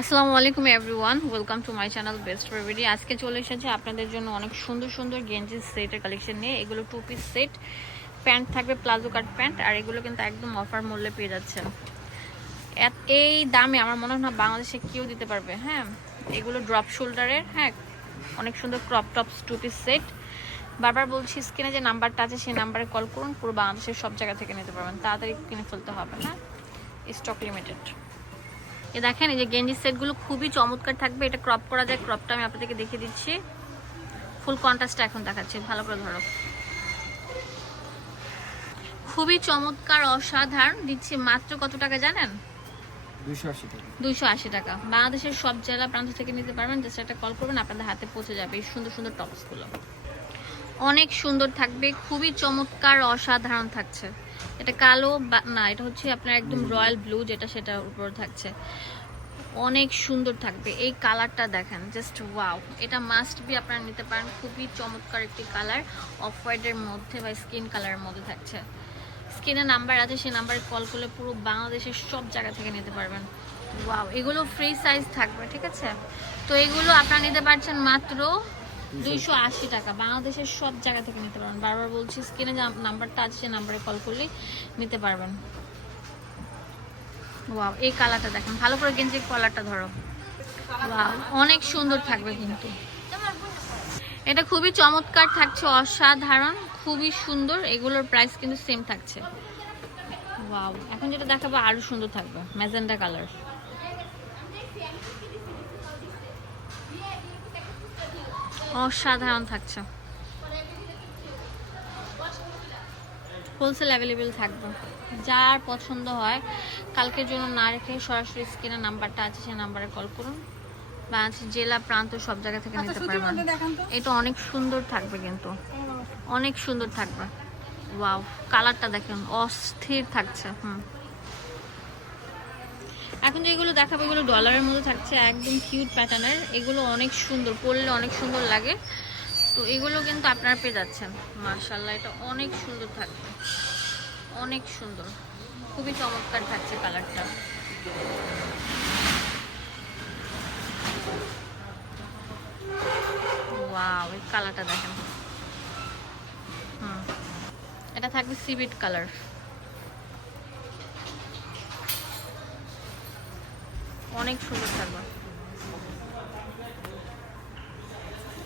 আসসালামু আলাইকুম everyone welcome to my channel best favourite আজকে চলে এসেছে আপনাদের জন্য অনেক সুন্দর সুন্দর গেঞ্জি সেটের কালেকশন নিয়ে। এগুলো টু পিস সেট প্যান্ট থাকবে প্লাজো কাট প্যান্ট আর এগুলো কিন্তু একদম অফার মূল্যে পেয়ে যাচ্ছেন। এই দামে আমার মনে হয় না বাংলাদেশে কেউ দিতে পারবে হ্যাঁ? এগুলো ড্রপ শোল্ডারের হ্যাঁ? অনেক সুন্দর crop tops two piece set বারবার বলছি, স্ক্রিনে যে নাম্বারটা আছে, সেই নাম্বারে কল করুন, পুরো বাংলাদেশের সব জায়গা থেকে নিতে পারবেন। তাড়াতাড়ি কিনে ফেলতে হবে হ্যাঁ? স্টক লিমিটেড এ দেখেন এই যে গেঞ্জি সেটগুলো খুবই চমৎকার থাকবে। এটা ক্রপ করা যায় ক্রপটা আমি আপনাদেরকে দেখিয়ে দিচ্ছি। ফুল কন্ট্রাস্টটা এখন দেখাচ্ছি ভালো করে ধরো। খুবই চমৎকার অসাধারণ। দিচ্ছি মাত্র কত টাকা জানেন? দুইশো আশি টাকা। বাংলাদেশের সব জেলা প্রান্ত থেকে নিতে পারবেন। জাস্ট একটা কল করবেন আপনাদের হাতে পৌঁছে যাবে এই সুন্দর সুন্দর টপসগুলো অনেক সুন্দর থাকবে খুবই চমৎকার অসাধারণ থাকছে। এটা কালো না, এটা হচ্ছে আপনার একদম রয়্যাল ব্লু যেটা সেটার উপর থাকছে। অনেক সুন্দর থাকবে। এই কালারটা দেখেন জাস্ট ওয়াও এটা মাস্ট বি আপনারা নিতে পারেন। খুবই চমৎকার একটি কালার। অফ হোয়াইটের মধ্যে বা স্কিন কালারের মধ্যে থাকছে। স্ক্রিনে নাম্বার আছে, সেই নাম্বারে কল করলে পুরো বাংলাদেশের সব জায়গা থেকে নিতে পারবেন। ওয়াও এগুলো ফ্রি সাইজ থাকবে, ঠিক আছে? তো এগুলো আপনারা নিতে পারছেন মাত্র দুইশো আশি টাকা। বাংলাদেশের সব জায়গা থেকে নিতে পারবেন। বারবার বলছি, স্ক্রিনে নাম্বারটা আছে সেই নাম্বারে কল করলেই নিতে পারবেন। ওয়াও, এই কালারটা দেখেন। ভালো করে গেঞ্জির কলারটা ধরো। ওয়াও, অনেক সুন্দর থাকবে কিন্তু। এটা খুবই চমৎকার থাকছে, অসাধারণ, খুবই সুন্দর। এগুলোর প্রাইস কিন্তু সেম থাকছে। ওয়াও, এখন যেটা দেখাবো আরও সুন্দর থাকবে ম্যাজেন্ডা কালার। অসাধারণ থাকছে। হোলসেল অ্যাভেলেবেল থাকবে। যার পছন্দ হয় কালকের জন্য না রেখে সরাসরি স্ক্রিনে নাম্বারটা আছে সেই নাম্বারে কল করুন। বা আছে জেলা প্রান্ত সব জায়গা থেকে নিতে পারবেন। এটা অনেক সুন্দর থাকবে কিন্তু। অনেক সুন্দর থাকবে। ওয়াও কালারটা দেখেন অস্থির থাকছে হুম। এখন যেগুলো দেখাবো, এগুলো ডলারের মধ্যে থাকছে একদম কিউট প্যাটার্নের এগুলো অনেক সুন্দর, পরলে অনেক সুন্দর লাগে। তো এগুলো কিন্তু আপনারা পেয়ে যাচ্ছেন। মার্শাল্লাহ এটা অনেক সুন্দর থাকবে অনেক সুন্দর। খুবই চমৎকার থাকছে কালারটা কালারটা দেখেন। হুম। এটা থাকবে সিভিট কালার অনেক সুন্দর থাকবে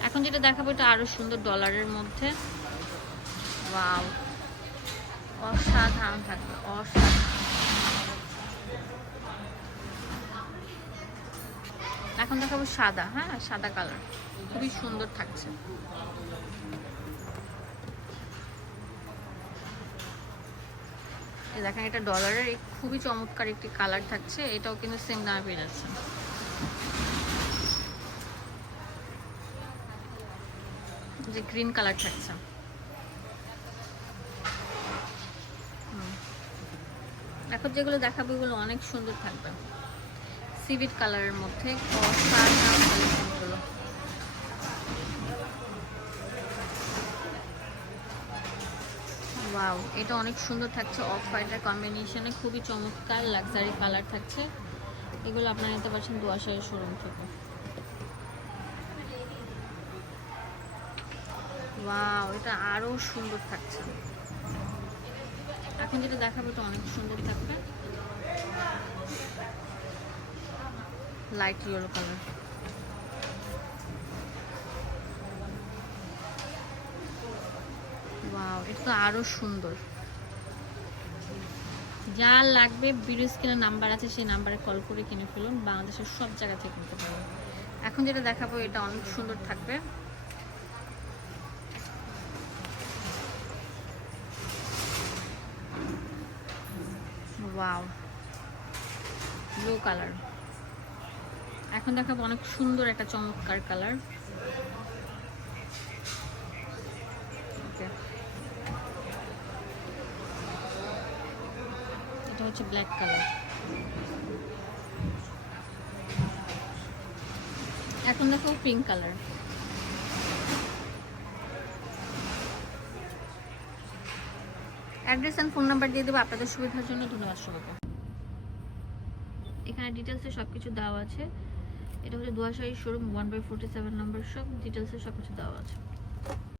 এখন যেটা দেখাবো এটা আরও সুন্দর ডলারের মধ্যে। অসাধারণ থাকবে, অসাধারণ। এখন দেখাবো সাদা হ্যাঁ সাদা কালার খুবই সুন্দর থাকছে। দেখেন, এটা ডলারের খুবই চমৎকার একটি কালার থাকছে। এটাও কিন্তু সেম দামে পেয়ে যাচ্ছে। যে গ্রিন কালার থাকছে। এখন যেগুলো দেখাবো, এগুলো অনেক সুন্দর থাকবে। সিভিট কালারের মধ্যে। ওয়াও এটা অনেক সুন্দর থাকছে। অফ হোয়াইটের কম্বিনেশনে খুবই চমৎকার লাক্সারি কালার থাকছে। এগুলো আপনারা নিতে পারছেন দুয়াশায়ের শোরুম থেকে। ওয়াও এটা আরও সুন্দর থাকছে। এখন যেটা দেখাবো এটা অনেক সুন্দর থাকবে। লাইট ইয়েলো কালার ওয়াও এটা তো আরও সুন্দর। যা লাগবে ভিডিও স্ক্রিনে নাম্বার আছে, সেই নাম্বারে কল করে কিনে ফেলুন। বাংলাদেশের সব জায়গা থেকে কিনতে পারবেন। এখন যেটা দেখাবো, এটা অনেক সুন্দর থাকবে। ওয়াও ব্লু কালার এখন দেখাবো অনেক সুন্দর একটা চমৎকার কালার এটা হচ্ছে ব্ল্যাক কালার এখন দেখো pink colour address and phone number দিয়ে দেবো, আপনাদের সুবিধার জন্য ধন্যবাদ সবাইকে এখানে ডিটেলসে সব কিছু দেওয়া আছে। এটা হচ্ছে দুয়াশাহী showroom one by forty seven number shop ডিটেলসে সব কিছু দেওয়া আছে।